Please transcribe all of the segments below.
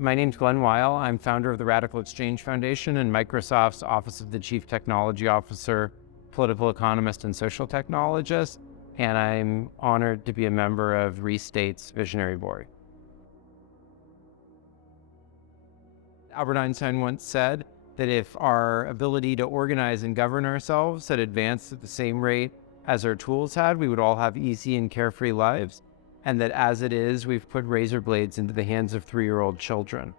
My name's Glen Weyl. I'm founder of the RadicalxChange Foundation and Microsoft's Office of the Chief Technology Officer, political economist, and social technologist. And I'm honored to be a member of reState's Visionary Board. Albert Einstein once said that if our ability to organize and govern ourselves had advanced at the same rate as our tools had, we would all have easy and carefree lives. And that as it is, we've put razor blades into the hands of 3-year-old children.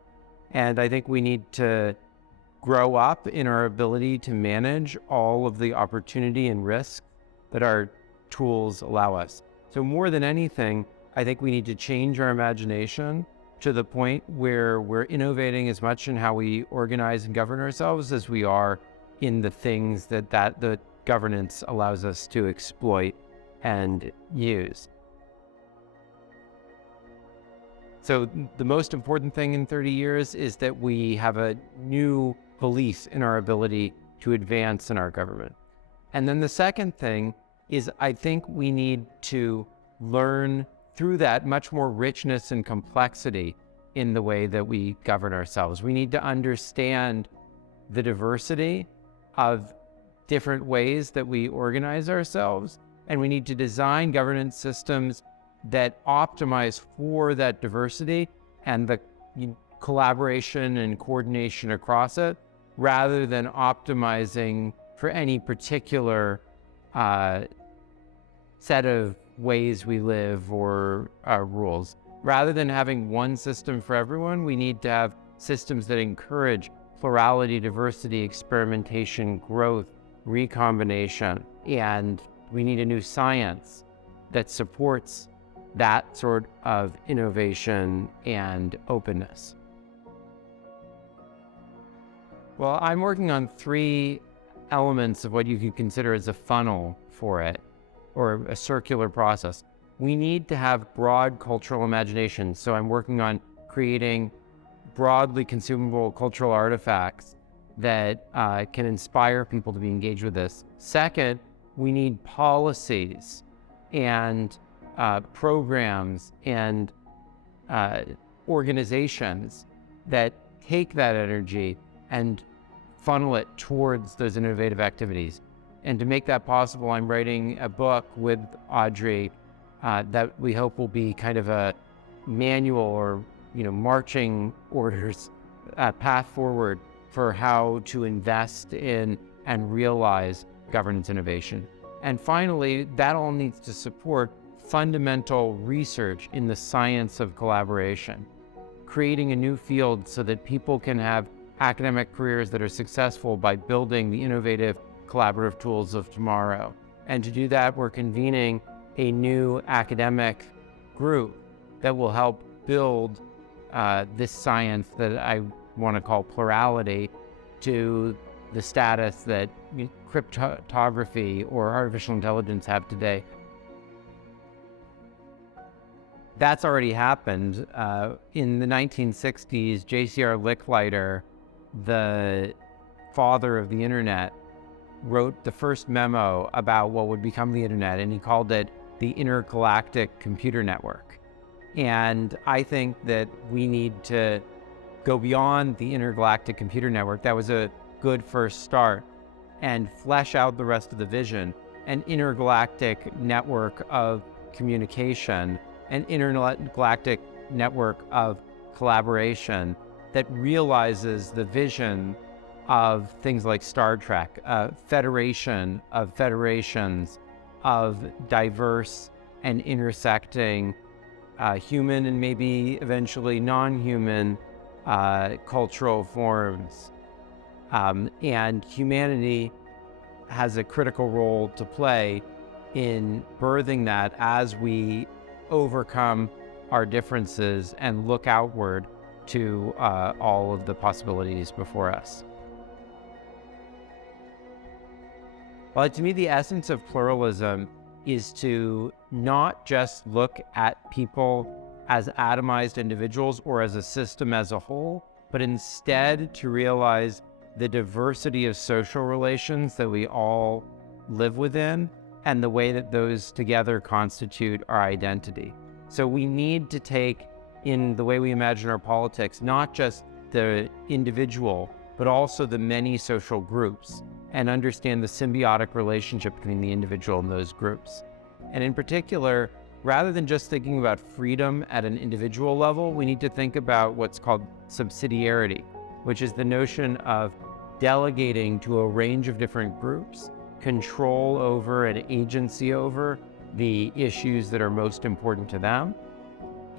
And I think we need to grow up in our ability to manage all of the opportunity and risk that our tools allow us. So more than anything, I think we need to change our imagination to the point where we're innovating as much in how we organize and govern ourselves as we are in the things that the governance allows us to exploit and use. So the most important thing in 30 years is that we have a new belief in our ability to advance in our government. And then the second thing is I think we need to learn through that much more richness and complexity in the way that we govern ourselves. We need to understand the diversity of different ways that we organize ourselves, and we need to design governance systems that optimize for that diversity and the collaboration and coordination across it, rather than optimizing for any particular set of ways we live or rules. Rather than having one system for everyone, we need to have systems that encourage plurality, diversity, experimentation, growth, recombination, and we need a new science that supports that sort of innovation and openness. Well, I'm working on 3 elements of what you could consider as a funnel for it, or a circular process. We need to have broad cultural imagination. So I'm working on creating broadly consumable cultural artifacts that can inspire people to be engaged with this. Second, we need policies and programs and organizations that take that energy and funnel it towards those innovative activities. And to make that possible, I'm writing a book with Audrey that we hope will be kind of a manual or marching orders path forward for how to invest in and realize governance innovation. And finally, that all needs to support fundamental research in the science of collaboration, creating a new field so that people can have academic careers that are successful by building the innovative collaborative tools of tomorrow. And to do that, we're convening a new academic group that will help build this science that I want to call plurality to the status that cryptography or artificial intelligence have today. That's already happened. In the 1960s, J.C.R. Licklider, the father of the internet, wrote the first memo about what would become the internet, and he called it the Intergalactic Computer Network. And I think that we need to go beyond the Intergalactic Computer Network. That was a good first start, and flesh out the rest of the vision. An intergalactic network of communication, an intergalactic network of collaboration that realizes the vision of things like Star Trek, a federation of federations of diverse and intersecting human and maybe eventually non-human cultural forms. And humanity has a critical role to play in birthing that as we overcome our differences and look outward to all of the possibilities before us. Well, to me, the essence of pluralism is to not just look at people as atomized individuals or as a system as a whole, but instead to realize the diversity of social relations that we all live within and the way that those together constitute our identity. So we need to take in the way we imagine our politics, not just the individual, but also the many social groups, and understand the symbiotic relationship between the individual and those groups. And in particular, rather than just thinking about freedom at an individual level, we need to think about what's called subsidiarity, which is the notion of delegating to a range of different groups control over and agency over the issues that are most important to them,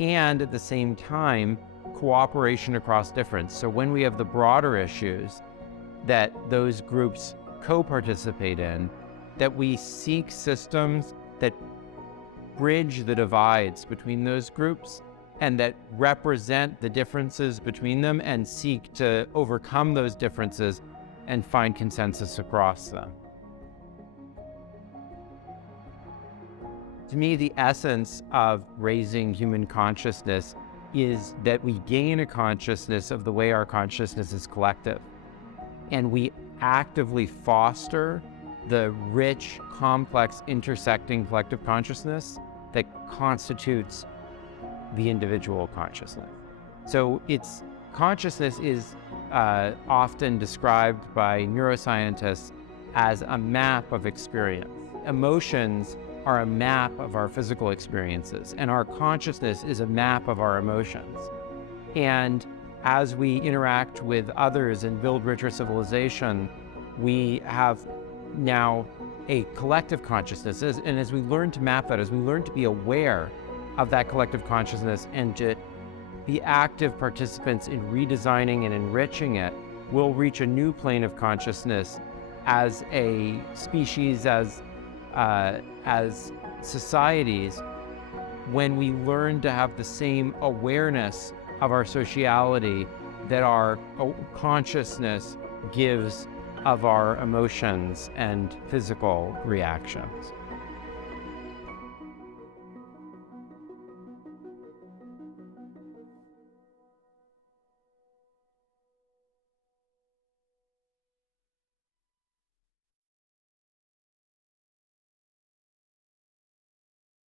and at the same time, cooperation across difference. So when we have the broader issues that those groups co-participate in, that we seek systems that bridge the divides between those groups and that represent the differences between them and seek to overcome those differences and find consensus across them. To me, the essence of raising human consciousness is that we gain a consciousness of the way our consciousness is collective, and we actively foster the rich, complex, intersecting collective consciousness constitutes the individual consciousness. So consciousness is often described by neuroscientists as a map of experience. Emotions are a map of our physical experiences, and our consciousness is a map of our emotions. And as we interact with others and build richer civilization, we have now a collective consciousness. And as we learn to map that, as we learn to be aware of that collective consciousness and to be active participants in redesigning and enriching it, we'll reach a new plane of consciousness as a species, as societies, when we learn to have the same awareness of our sociality that our consciousness gives of our emotions and physical reactions.